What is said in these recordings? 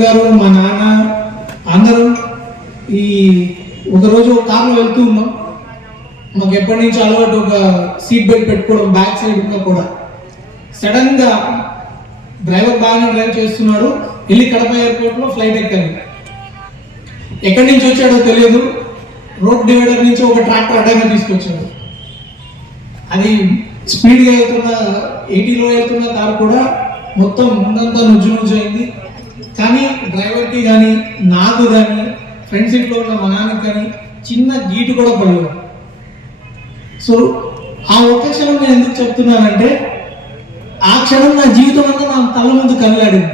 గారు మా నాన్న అందరూ ఈ ఒకరోజు ఒక కార్లో వెళ్తూ ఉన్నాం. మాకు ఎప్పటి నుంచి అలవాటు ఒక సీట్ బెల్ట్ పెట్టుకోవడం బ్యాక్ సైడ్ ఇంకా కూడా. సడన్గా డ్రైవర్ బాగానే డ్రైవ్ చేస్తున్నాడు. వెళ్ళి కడప ఎయిర్పోర్ట్లో ఫ్లైట్ ఎక్కాలి ఎక్కడి నుంచి వచ్చాడో తెలియదు. రోడ్ డివైడర్ నుంచి ఒక ట్రాక్టర్ అడ్డంగా తీసుకొచ్చాడు. అది స్పీడ్గా వెళ్తున్న ఎయిటీలో వెళ్తున్న కారు కూడా మొత్తం ముందంతా నుజ్జు నుజ్జు అయింది. కానీ డ్రైవర్కి కానీ నాకు కానీ ఫ్రంట్ సీట్లో ఉన్న మా నాన్నకి కానీ చిన్న గీటు కూడా పడలేదు సో ఆ ఒక్క క్షణం నేను ఎందుకు చెప్తున్నానంటే ఆ క్షణం నా జీవితం అంతా నా తల ముందు కదలాడింది.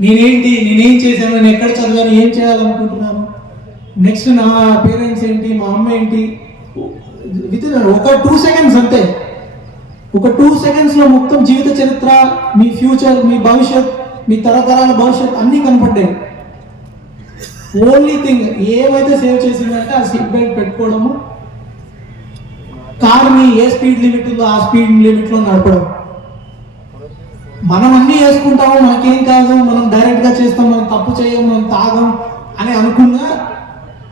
నేనేంటి నేనేం చేశాను నేను ఎక్కడ చదివాను ఏం చేయాలనుకుంటున్నాను? నెక్స్ట్ నా పేరెంట్స్ ఏంటి మా అమ్మ ఏంటి? విత్ ఒక టూ సెకండ్స్ అంతే. ఒక టూ సెకండ్స్లో మొత్తం జీవిత చరిత్ర మీ ఫ్యూచర్ మీ భవిష్యత్ మీ తరతరాల భవిష్యత్ అన్నీ కనపడ్డాయి. ఓన్లీ థింగ్ ఏమైతే సేవ్ చేసిందంటే ఆ సీట్ బెల్ట్ పెట్టుకోవడము. కార్ని ఏ స్పీడ్ లిమిట్ ఉందో ఆ స్పీడ్ లిమిట్లో నడపడం. మనం అన్నీ వేసుకుంటాము మనకేం కాదు మనం డైరెక్ట్గా చేస్తాం మనం తప్పు చేయం మనం తాగం అని అనుకున్నా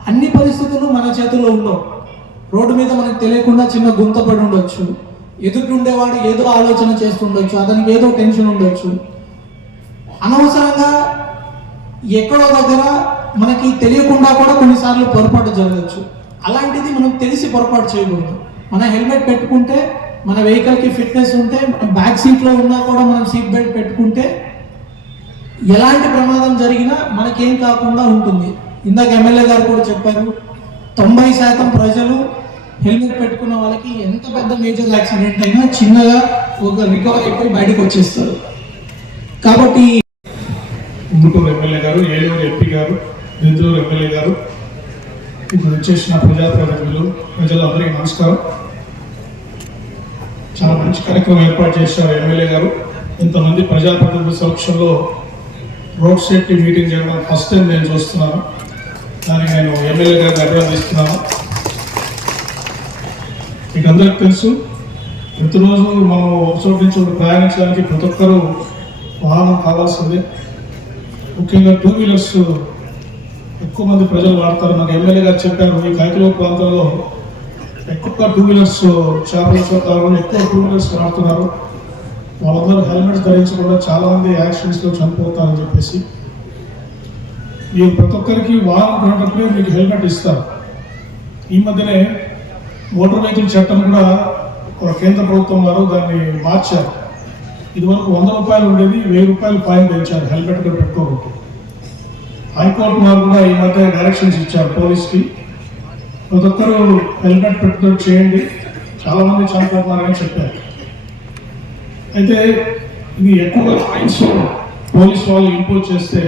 అన్ని పరిస్థితులు మన చేతుల్లో ఉండవు. రోడ్డు మీద మనకు తెలియకుండా చిన్న గుంత పడి ఉండొచ్చు. ఎదుటి ఉండేవాడు ఏదో ఆలోచన చేస్తుండొచ్చు అతనికి ఏదో టెన్షన్ ఉండొచ్చు. అనవసరంగా ఎక్కడో దగ్గర మనకి తెలియకుండా కూడా కొన్నిసార్లు పొరపాటు జరగచ్చు. అలాంటిది మనం తెలిసి పొరపాటు చేయకూడదు. మన హెల్మెట్ పెట్టుకుంటే మన వెహికల్కి ఫిట్నెస్ ఉంటే మన బ్యాక్ సీట్లో ఉన్నా కూడా మనం సీట్ బెల్ట్ పెట్టుకుంటే ఎలాంటి ప్రమాదం జరిగినా మనకేం కాకుండా ఉంటుంది. ఇందాక ఎమ్మెల్యే గారు కూడా చెప్పారు తొంభై శాతం ప్రజలు హెల్మెట్ పెట్టుకున్న వాళ్ళకి ఎంత పెద్ద మేజర్ యాక్సిడెంట్ అయినా చిన్నగా ఒక రికవరీ అయిపోయి బయటకు వచ్చేస్తారు. కాబట్టి గుంటూరు ఎమ్మెల్యే గారు ఏలూరు ఎంపీ గారు నెల్లూరు ఎమ్మెల్యే గారు. ఇప్పుడు వచ్చేసిన ప్రజాప్రతినిధులు ప్రజలందరికీ నమస్కారం. చాలా మంచి కార్యక్రమం ఏర్పాటు చేశారు ఎమ్మెల్యే గారు. ఇంతమంది ప్రజాప్రతినిధుల సమక్షంలో రోడ్ సేఫ్టీ మీటింగ్ జరగడం ఫస్ట్ టైం నేను చూస్తున్నాను. దానికి నేను ఎమ్మెల్యే గారిని అభినందిస్తున్నాను. మీకు అందరికి తెలుసు ప్రతిరోజు మనం ఒక చోటు నుంచి ప్రయాణించడానికి ప్రతి ఒక్కరూ వాహనం కావాల్సిందే. ముఖ్యంగా టూ వీలర్స్ ఎక్కువ మంది ప్రజలు వాడతారు. నాకు ఎమ్మెల్యే గారు చెప్పారు ఈ కాకిలో ప్రాంతంలో ఎక్కువ టూ వీలర్స్ చేపల చోట్ల ఎక్కువ టూ వీలర్స్ వాడుతున్నారు. వాళ్ళందరూ హెల్మెట్స్ ధరించకుండా చాలామంది యాక్సిడెంట్స్లో చనిపోతారని చెప్పేసి. ఈ ప్రతి ఒక్కరికి వాహనం కొనేటప్పుడే మీకు హెల్మెట్ ఇస్తారు. ఈ మధ్యనే మోటార్ వెహికల్ చట్టం కూడా కేంద్ర ప్రభుత్వం వారు దాన్ని మార్చారు. ఇదివరకు వంద రూపాయలు ఉండేది వెయ్యి రూపాయలు ఫైన్ తెచ్చారు హెల్మెట్ కూడా పెట్టుకోకూడదు హైకోర్టు వారు కూడా ఈ మధ్య డైరెక్షన్స్ ఇచ్చారు పోలీస్కి. ప్రతి ఒక్కరు హెల్మెట్ పెట్టుకుని చేయండి. చాలామంది చనిపోతున్నారని చెప్పారు. అయితే ఇది ఎక్కువగా ఫైన్స్ పోలీస్ వాళ్ళు ఇంపోజ్ చేస్తే